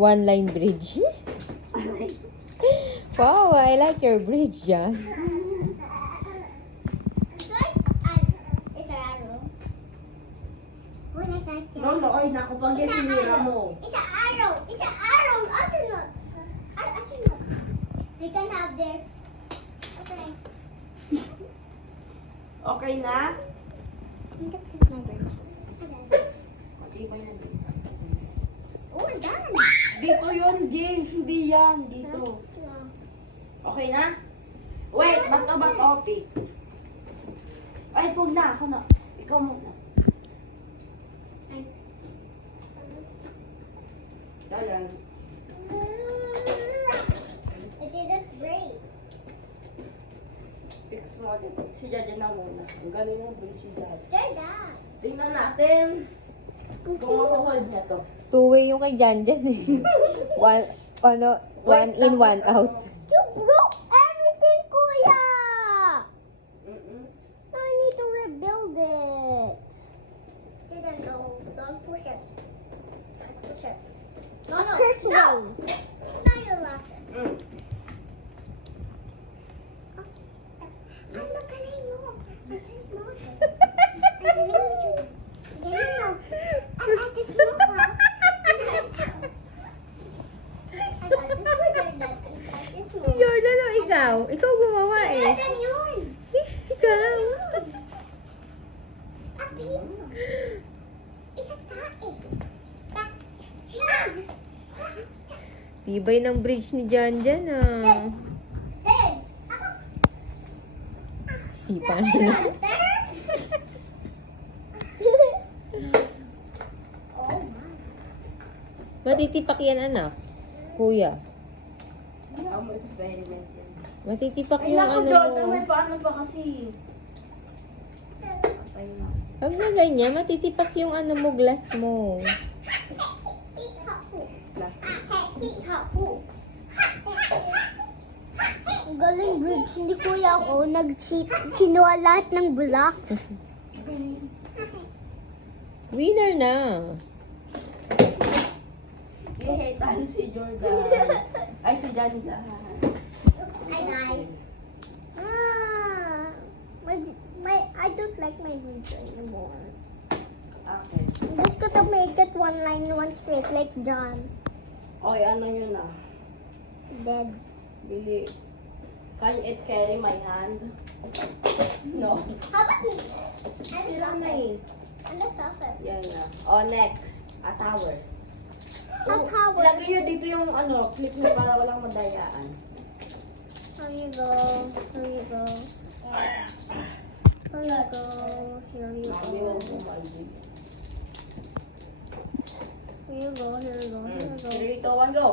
One-line bridge. Wow, I like your bridge, Jan. No, ay, naku, pag yan sinira mo. It's an arrow. It's an arrow. Astronaut. Astronaut. We can have this. Okay. Okay na? This is my bridge. Okay ba yan? Oh, we're done. Dito yun, James. Hindi yan. Dito. Okay na? Wait, bato ba topic? Ay, huwag na. Ako na. Ikaw muna. Dayan. It didn't break. Fix mo ulit. Si Jaja na muna. Ang galing ng bridge si Jaja. They're done. Tingnan natin kung makuhold niya to. Two-way yung kay Jan eh. One in, one out. You broke everything, Kuya. I need to rebuild it. Didn't go. Don't push it. Push it. No, no. This way. Now you're laughing. I'm not gonna move. I can't move it. I can't move it. Ganun. I'm at this move, huh? Si Jordan o ikaw? Ikaw gumawa eh. Jordan yun. Ikaw. Api. Isa tae. Tibay ng bridge ni Jan ah. There. Sipa na. Oh, Matitipak yan anak. Kuya. Ang mo experiment yan. Matitipak Ay, yung naku, ano Jordan. mo. May paano ba kasi? Patay na. Pag na ganyan, matitipak yung ano mo, glass mo. Plastic. Ang galing bridge. Hindi kuya ako nag-cheat. Kinuha lahat ng blocks. Winner na. Yay, talo si Jordan. Ay, si Janja. Hi guys. I don't like my bridge anymore. Okay. I'm just gonna make it one line, one straight like John. Oy, ano yun ah? Dead. Bili. Can it carry my hand? No. How about me? And the Sila na surface. eh. And the surface. Yan na. Oh, next. A tower. A tower. Lagay yun dito yung ano, clip mo para walang madayaan. Here you go. Here you go. Here you go. Here you Mami, go. huwag mo mali. Here you go. Here you go. Here you go. 3, 2, 1, go.